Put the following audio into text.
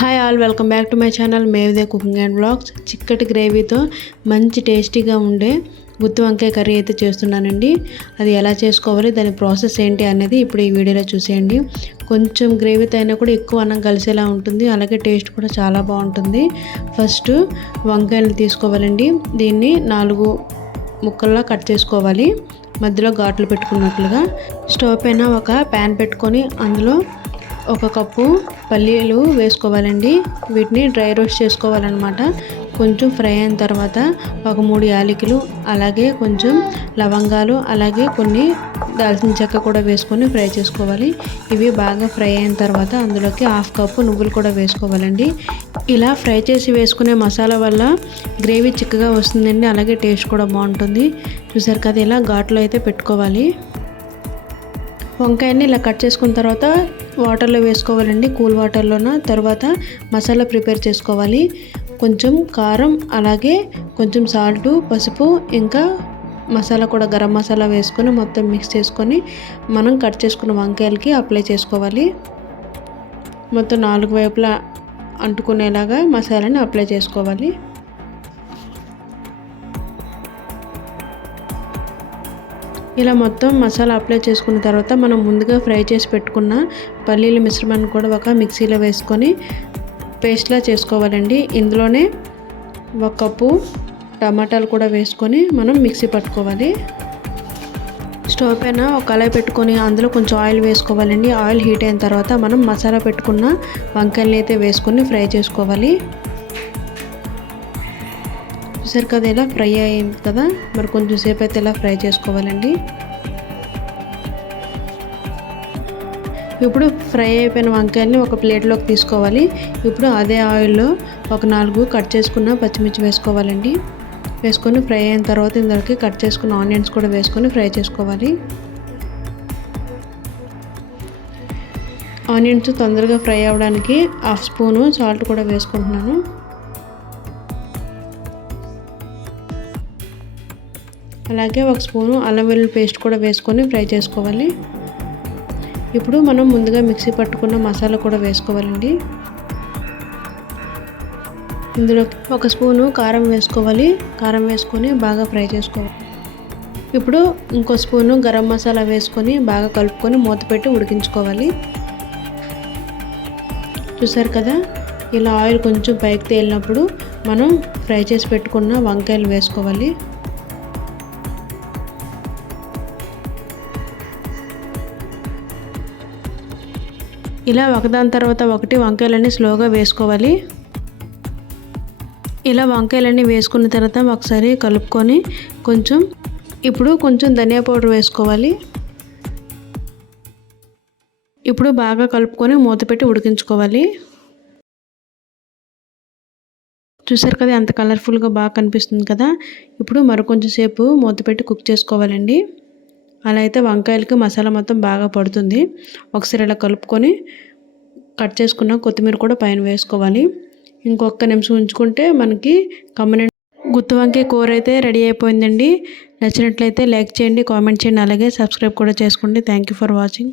Hi all welcome back to my channel Mevide cooking and blogs చిక్కటి గ్రేవీతో మంచి టేస్టీగా ఉండే గుత్తి వంకాయ కర్రీ అయితే చేస్తున్నానండి. అది ఎలా చేసుకోవాలి దాని ప్రాసెస్ ఏంటి అనేది ఇప్పుడు ఈ వీడియోలో చూసేయండి. కొంచెం గ్రేవీతో అయినా కూడా ఎక్కువ అన్నం కలిసేలా ఉంటుంది. అలాగే టేస్ట్ కూడా చాలా బాగుంటుంది. ఫస్ట్ వంకాయలు తీసుకోవాలండి. దీన్ని నాలుగు ముక్కల్లా కట్ చేసుకోవాలి. మధ్యలో ఘాట్లు పెట్టుకున్నట్లుగా. స్టవ్ పైన ఒక ప్యాన్ పెట్టుకొని అందులో ఒక కప్పు పల్లీలు వేసుకోవాలండి. వీటిని డ్రై రోస్ట్ చేసుకోవాలన్నమాట. కొంచెం ఫ్రై అయిన తర్వాత ఒక మూడు యాలకులు అలాగే కొంచెం లవంగాలు అలాగే కొన్ని దాల్చిన చెక్క కూడా వేసుకొని ఫ్రై చేసుకోవాలి. ఇవి బాగా ఫ్రై అయిన తర్వాత అందులోకి హాఫ్ కప్పు నువ్వులు కూడా వేసుకోవాలండి. ఇలా ఫ్రై చేసి వేసుకునే మసాలా వల్ల గ్రేవీ చిక్కగా వస్తుందండి. అలాగే టేస్ట్ కూడా బాగుంటుంది. చూసారు కదా ఇలా ఘాట్లో అయితే పెట్టుకోవాలి. వంకాయని ఇలా కట్ చేసుకున్న తర్వాత వాటర్లో వేసుకోవాలండి కూల్ వాటర్లోన? తర్వాత మసాలా ప్రిపేర్ చేసుకోవాలి. కొంచెం కారం అలాగే కొంచెం సాల్ట్ పసుపు ఇంకా మసాలా కూడా గరం మసాలా వేసుకొని మొత్తం మిక్స్ చేసుకొని మనం కట్ చేసుకున్న వంకాయలకి అప్లై చేసుకోవాలి. మొత్తం నాలుగు వైపులా అంటుకునేలాగా మసాలాని అప్లై చేసుకోవాలి. ఇలా మొత్తం మసాలా అప్లై చేసుకున్న తర్వాత మనం ముందుగా ఫ్రై చేసి పెట్టుకున్న పల్లీల మిశ్రమాన్ని కూడా ఒక మిక్సీలో వేసుకొని పేస్ట్లా చేసుకోవాలండి. ఇందులోనే ఒక కప్పు టమాటాలు కూడా వేసుకొని మనం మిక్సీ పట్టుకోవాలి. స్టవ్ పైన ఒక కళాయి పెట్టుకొని అందులో కొంచెం ఆయిల్ వేసుకోవాలండి. ఆయిల్ హీట్ అయిన తర్వాత మనం మసాలా పెట్టుకున్న వంకాయలు అయితే వేసుకొని ఫ్రై చేసుకోవాలి. చూసారు కదా ఇలా ఫ్రై అయింది కదా. మరి కొంచెం సేపు అయితే ఇలా ఫ్రై చేసుకోవాలండి? ఇప్పుడు ఫ్రై అయిపోయిన వంకాయల్ని ఒక ప్లేట్లోకి తీసుకోవాలి. ఇప్పుడు అదే ఆయిల్లో ఒక నాలుగు కట్ చేసుకున్న పచ్చిమిర్చి వేసుకోవాలండి. వేసుకొని ఫ్రై అయిన తర్వాత ఇందులోకి కట్ చేసుకున్న ఆనియన్స్ కూడా వేసుకొని ఫ్రై చేసుకోవాలి. ఆనియన్స్ తొందరగా ఫ్రై అవ్వడానికి హాఫ్ స్పూను సాల్ట్ కూడా వేసుకుంటున్నాను. అలాగే ఒక స్పూను అల్లం వెల్లుల్లి పేస్ట్ కూడా వేసుకొని ఫ్రై చేసుకోవాలి. ఇప్పుడు మనం ముందుగా మిక్సీ పట్టుకున్న మసాలా కూడా వేసుకోవాలండి. ఇందులో ఒక స్పూను కారం వేసుకోవాలి. కారం వేసుకొని బాగా ఫ్రై చేసుకోవాలి. ఇప్పుడు ఇంకో స్పూను గరం మసాలా వేసుకొని బాగా కలుపుకొని మూత పెట్టి ఉడికించుకోవాలి. చూసారు కదా? ఇలా ఆయిల్ కొంచెం పైకి తేలినప్పుడు మనం ఫ్రై చేసి పెట్టుకున్న వంకాయలు వేసుకోవాలి. ఇలా ఒకదాని తర్వాత ఒకటి వంకాయలన్నీ స్లోగా వేసుకోవాలి. ఇలా వంకాయలన్నీ వేసుకున్న తర్వాత ఒకసారి కలుపుకొని కొంచెం ఇప్పుడు కొంచెం ధనియా పౌడర్ వేసుకోవాలి. ఇప్పుడు బాగా కలుపుకొని మూత పెట్టి ఉడికించుకోవాలి. చూసారు కదా ఎంత కలర్ఫుల్గా బాగా కనిపిస్తుంది కదా? ఇప్పుడు మరికొంచెం సేపు మూత పెట్టి కుక్ చేసుకోవాలండి. అలా అయితే వంకాయలకి మసాలా మొత్తం బాగా పడుతుంది. ఒకసారి ఇలా కలుపుకొని కట్ చేసుకున్న కొత్తిమీర కూడా పైన వేసుకోవాలి. ఇంకొక నిమిషం ఉంచుకుంటే మనకి కమ్మని గుత్తి వంకాయ కూర అయితే రెడీ అయిపోయిందండి. నచ్చినట్లయితే లైక్ చేయండి కామెంట్ చేయండి అలాగే సబ్స్క్రైబ్ కూడా చేసుకోండి. Thank you for watching.